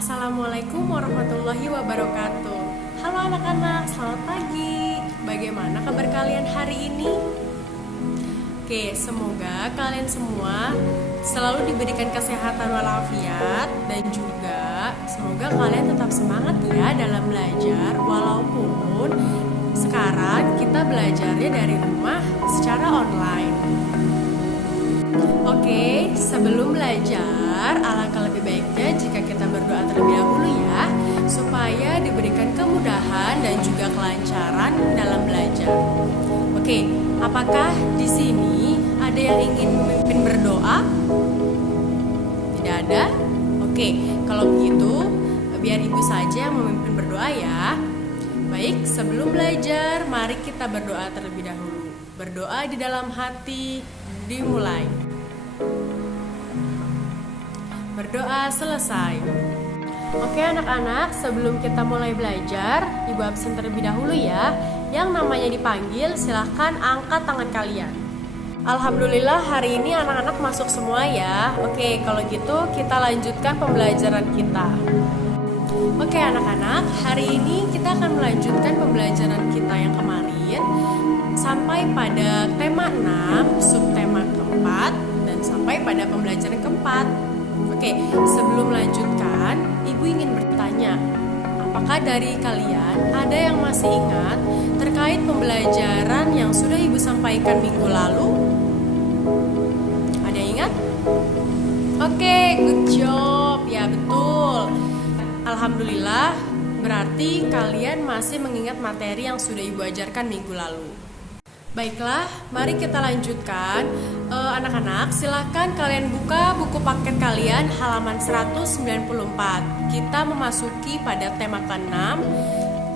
Assalamualaikum warahmatullahi wabarakatuh. Halo anak-anak, selamat pagi. Bagaimana kabar kalian hari ini? Oke, semoga kalian semua selalu diberikan kesehatan walafiat dan juga semoga kalian tetap semangat ya dalam belajar walaupun sekarang kita belajarnya dari rumah secara online. Oke, sebelum belajar, alangkah lebih baiknya jika kita berdoa terlebih dahulu ya, supaya diberikan kemudahan dan juga kelancaran dalam belajar. Oke, apakah di sini ada yang ingin memimpin berdoa? Tidak ada? Oke, kalau begitu biar ibu saja yang memimpin berdoa ya. Baik, sebelum belajar, mari kita berdoa terlebih dahulu. Berdoa di dalam hati, dimulai. Berdoa selesai. Oke anak-anak, sebelum kita mulai belajar, ibu absen terlebih dahulu ya. Yang namanya dipanggil, silahkan angkat tangan kalian. Alhamdulillah hari ini anak-anak masuk semua ya. Oke, kalau gitu kita lanjutkan pembelajaran kita. Oke anak-anak, hari ini kita akan melanjutkan pembelajaran kita yang kemarin sampai pada tema 6, subtema keempat, dan sampai pada pembelajaran keempat. Oke, sebelum melanjutkan, ibu ingin bertanya, apakah dari kalian ada yang masih ingat terkait pembelajaran yang sudah ibu sampaikan minggu lalu? Ada yang ingat? Oke, good job. Ya, betul. Alhamdulillah, berarti kalian masih mengingat materi yang sudah ibu ajarkan minggu lalu. Baiklah, mari kita lanjutkan. Anak-anak, silakan kalian buka buku paket kalian halaman 194. Kita memasuki pada tema ke-6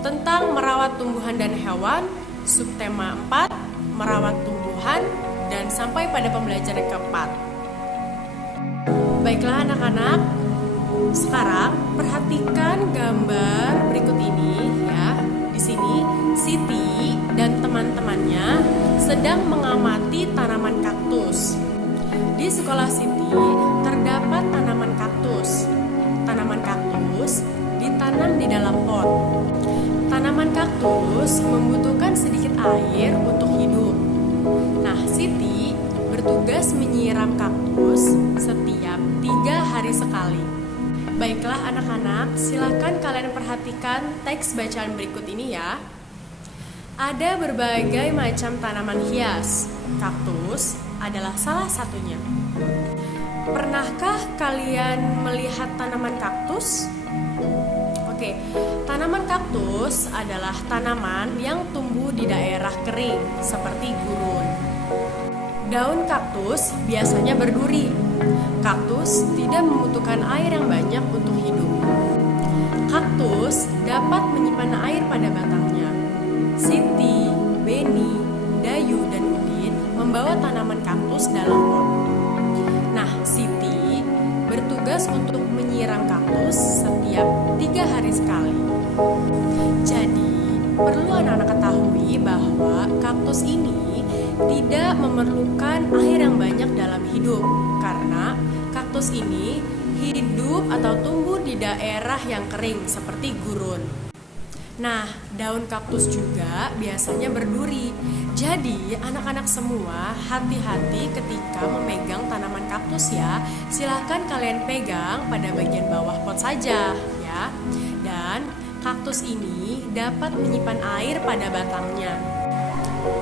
tentang merawat tumbuhan dan hewan, subtema 4, merawat tumbuhan, dan sampai pada pembelajaran keempat. Baiklah anak-anak, sekarang perhatikan gambar berikut ini ya. Di sini Siti dan teman-temannya sedang mengamati tanaman kaktus. Di sekolah Siti terdapat tanaman kaktus. Tanaman kaktus ditanam di dalam pot. Tanaman kaktus membutuhkan sedikit air untuk hidup. Nah, Siti bertugas menyiram kaktus setiap 3 hari sekali. Baiklah anak-anak, silakan kalian perhatikan teks bacaan berikut ini ya. Ada berbagai macam tanaman hias. Kaktus adalah salah satunya. Pernahkah kalian melihat tanaman kaktus? Oke, tanaman kaktus adalah tanaman yang tumbuh di daerah kering seperti gurun. Daun kaktus biasanya berduri. Kaktus tidak membutuhkan air yang banyak untuk hidup. Kaktus dapat menyimpan air pada batangnya. Siti, Beni, Dayu, dan Udin membawa tanaman kaktus dalam pot. Nah, Siti bertugas untuk menyiram kaktus setiap 3 hari sekali. Jadi, perlu anak-anak ketahui bahwa kaktus ini tidak memerlukan air yang banyak dalam hidup karena kaktus ini hidup atau tumbuh di daerah yang kering seperti gurun. Nah, daun kaktus juga biasanya berduri. Jadi, anak-anak semua hati-hati ketika memegang tanaman kaktus ya. Silahkan kalian pegang pada bagian bawah pot saja ya. Dan kaktus ini dapat menyimpan air pada batangnya.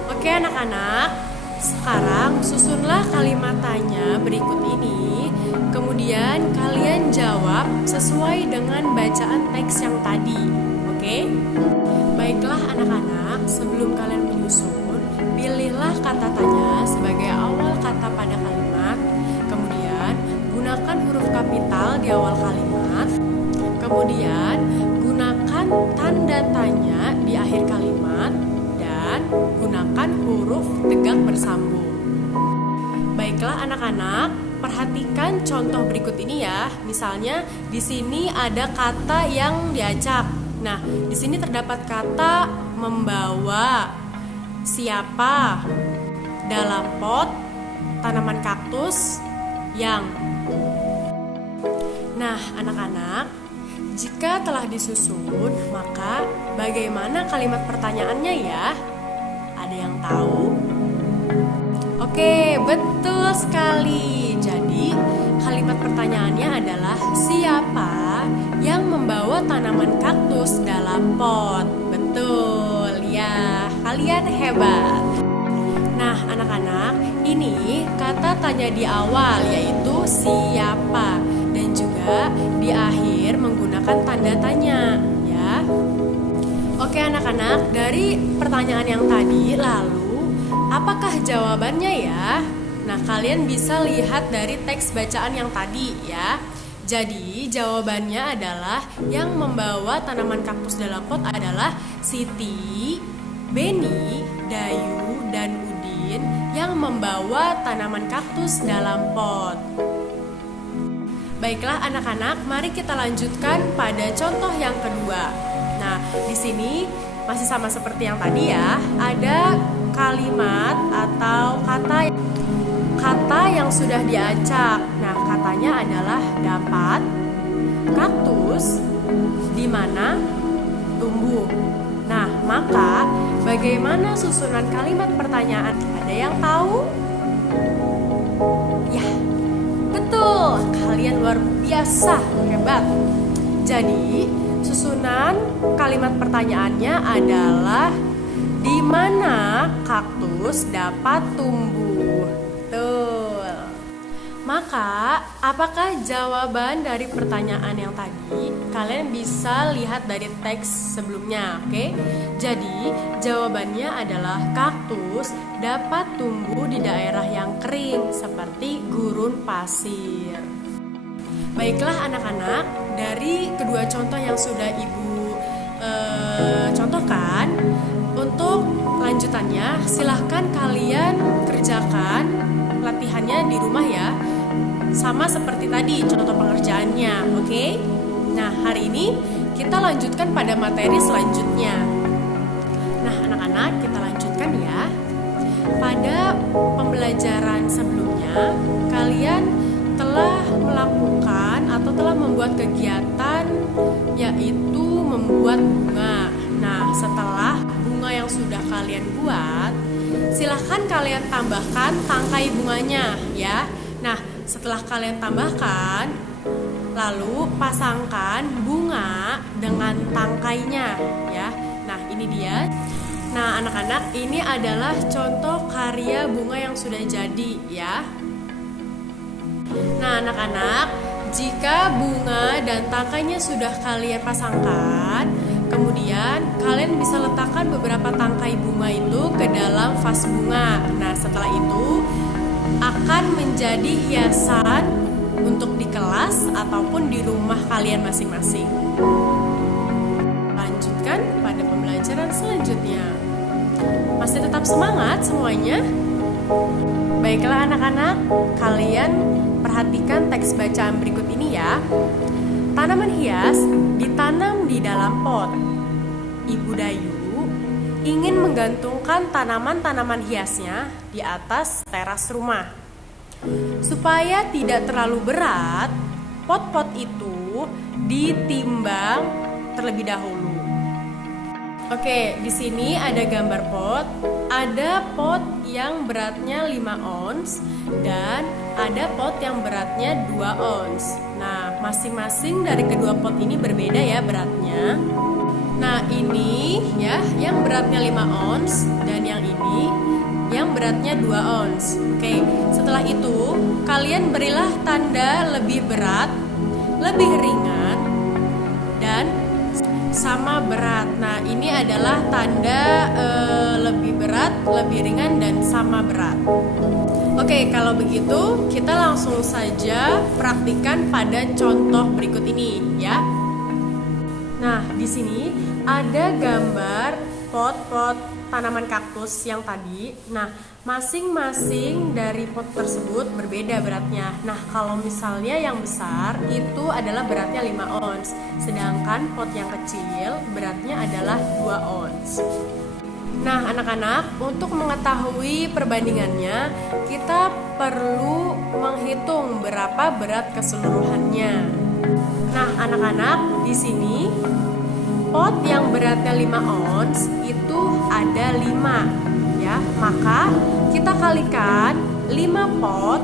Oke anak-anak, sekarang susunlah kalimat tanya berikut ini. Kemudian kalian jawab sesuai dengan bacaan teks yang tadi. Oke? Baiklah anak-anak, sebelum kalian menyusun, pilihlah kata tanya sebagai awal kata pada kalimat. Kemudian gunakan huruf kapital di awal kalimat. Kemudian gunakan tanda tanya di akhir kalimat. Dan gunakan huruf tegak bersambung. Baiklah anak-anak, perhatikan contoh berikut ini ya. Misalnya di sini ada kata yang diacak. Nah, di sini terdapat kata membawa. Siapa? Dalam pot tanaman kaktus yang. Nah, anak-anak, Jika telah disusun, maka bagaimana kalimat pertanyaannya ya? Ada yang tahu? Oke, betul sekali. Jadi, kalimat pertanyaannya adalah siapa yang membawa tanaman kaktus dalam pot? Betul, ya, kalian hebat. Nah, anak-anak, ini kata tanya di awal yaitu siapa, dan juga di akhir menggunakan tanda tanya, ya. Oke anak-anak, dari pertanyaan yang tadi, lalu apakah jawabannya ya? Nah, kalian bisa lihat dari teks bacaan yang tadi ya. Jadi jawabannya adalah yang membawa tanaman kaktus dalam pot adalah Siti, Beni, Dayu, dan Udin yang membawa tanaman kaktus dalam pot. Baiklah anak-anak, mari kita lanjutkan pada contoh yang kedua. Nah, di sini masih sama seperti yang tadi ya, ada kalimat atau kata yang sudah diacak. Nah, katanya adalah dapat kaktus di mana tumbuh. Nah, maka bagaimana susunan kalimat pertanyaan? Ada yang tahu? Ya, betul. Kalian luar biasa, hebat. Jadi, susunan kalimat pertanyaannya adalah di mana kaktus dapat tumbuh. Betul. Maka, apakah jawaban dari pertanyaan yang tadi? Kalian bisa lihat dari teks sebelumnya, oke? Jadi, jawabannya adalah kaktus dapat tumbuh di daerah yang kering seperti gurun pasir. Baiklah anak-anak, dari kedua contoh yang sudah Ibu contohkan, untuk lanjutannya silahkan kalian kerjakan latihannya di rumah ya, sama seperti tadi contoh pengerjaannya, oke? Nah, hari ini kita lanjutkan pada materi selanjutnya. Nah, anak-anak, kita lanjutkan ya. Pada pembelajaran sebelumnya, kalian telah melakukan atau telah membuat kegiatan yaitu membuat bunga. Nah, setelah bunga yang sudah kalian buat, silahkan kalian tambahkan tangkai bunganya ya. Nah, setelah kalian tambahkan, lalu pasangkan bunga dengan tangkainya ya. Nah, ini dia. Nah, anak-anak, ini adalah contoh karya bunga yang sudah jadi ya. Nah, anak-anak, jika bunga dan tangkainya sudah kalian pasangkan, kemudian kalian bisa letakkan beberapa tangkai bunga itu ke dalam vas bunga. Nah, setelah itu akan menjadi hiasan untuk di kelas ataupun di rumah kalian masing-masing. Lanjutkan pada pembelajaran selanjutnya. Masih tetap semangat semuanya? Baiklah anak-anak, kalian perhatikan teks bacaan berikut ini ya. Tanaman hias ditanam di dalam pot. Ibu Dayu ingin menggantungkan tanaman-tanaman hiasnya di atas teras rumah. Supaya tidak terlalu berat, pot-pot itu ditimbang terlebih dahulu. Oke, di sini ada gambar pot. Ada pot yang beratnya 5 ons dan ada pot yang beratnya 2 ons. Nah, masing-masing dari kedua pot ini berbeda ya beratnya. Nah, ini ya yang beratnya 5 ons dan yang ini yang beratnya 2 ons. Oke, setelah itu kalian berilah tanda lebih berat, lebih ringan, dan sama berat. Nah, ini adalah tanda lebih berat, lebih ringan, dan sama berat. Oke, kalau begitu kita langsung saja praktikkan pada contoh berikut ini ya. Nah, di sini ada gambar pot-pot tanaman kaktus yang tadi. Nah, masing-masing dari pot tersebut berbeda beratnya. Nah, kalau misalnya yang besar itu adalah beratnya 5 ons, sedangkan pot yang kecil beratnya adalah 2 ons. Nah, anak-anak, untuk mengetahui perbandingannya, kita perlu menghitung berapa berat keseluruhannya. Nah, anak-anak, di sini pot yang beratnya 5 ons itu ada 5 ya. Maka kita kalikan 5 pot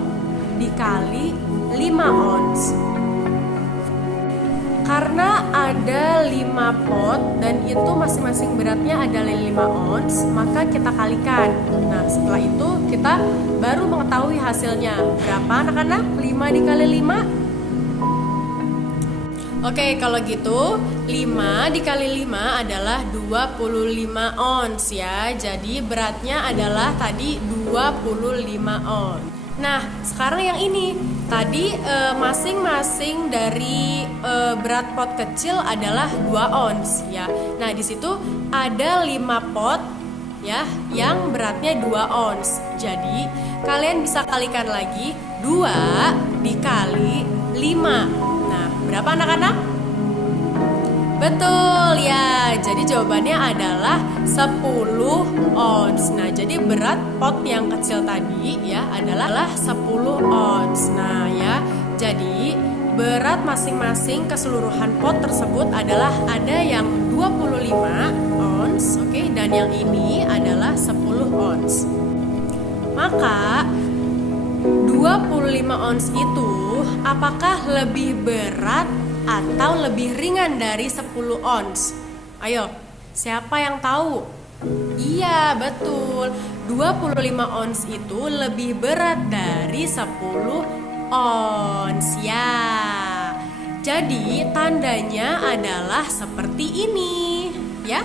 dikali 5 ons. Karena ada 5 pot dan itu masing-masing beratnya adalah 5 ons, maka kita kalikan. Nah, setelah itu kita baru mengetahui hasilnya. Berapa anak-anak? 5 dikali 5? Oke, kalau gitu 5 dikali 5 adalah 25 ons ya. Jadi beratnya adalah tadi 25 ons. Nah, sekarang yang ini tadi masing-masing dari berat pot kecil adalah 2 ons ya. Nah, di situ ada 5 pot ya yang beratnya 2 ons. Jadi kalian bisa kalikan lagi 2 dikali 5. Nah, berapa anak-anak? Betul ya, jadi jawabannya adalah 10 ons. Nah, jadi berat pot yang kecil tadi ya adalah 10 ons. Nah ya, jadi berat masing-masing keseluruhan pot tersebut adalah ada yang 25 ons, oke, dan yang ini adalah 10 ons. Maka 25 ons itu apakah lebih berat atau lebih ringan dari 10 ons? Ayo, siapa yang tahu? Iya, betul. 25 ons itu lebih berat dari 10 ons ya. Jadi tandanya adalah seperti ini ya.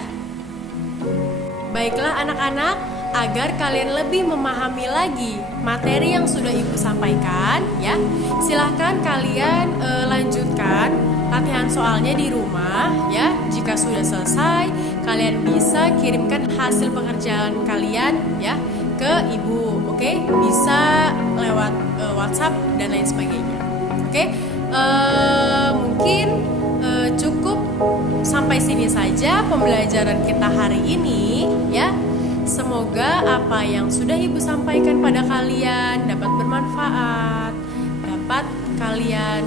Baiklah anak-anak, agar kalian lebih memahami lagi materi yang sudah Ibu sampaikan ya, silahkan kalian lanjutkan latihan soalnya di rumah ya. Jika sudah selesai, kalian bisa kirimkan hasil pekerjaan kalian ya ke Ibu, oke? Bisa lewat WhatsApp dan lain sebagainya. Oke? Mungkin cukup sampai sini saja pembelajaran kita hari ini ya. Semoga apa yang sudah Ibu sampaikan pada kalian dapat bermanfaat, dapat kalian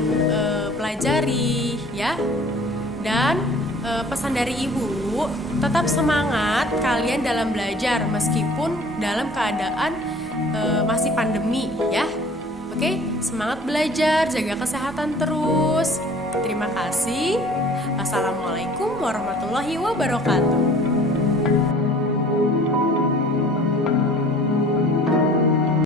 pelajari ya. Dan pesan dari Ibu, tetap semangat kalian dalam belajar meskipun dalam keadaan masih pandemi ya. Oke, semangat belajar, jaga kesehatan terus. Terima kasih. Assalamualaikum warahmatullahi wabarakatuh.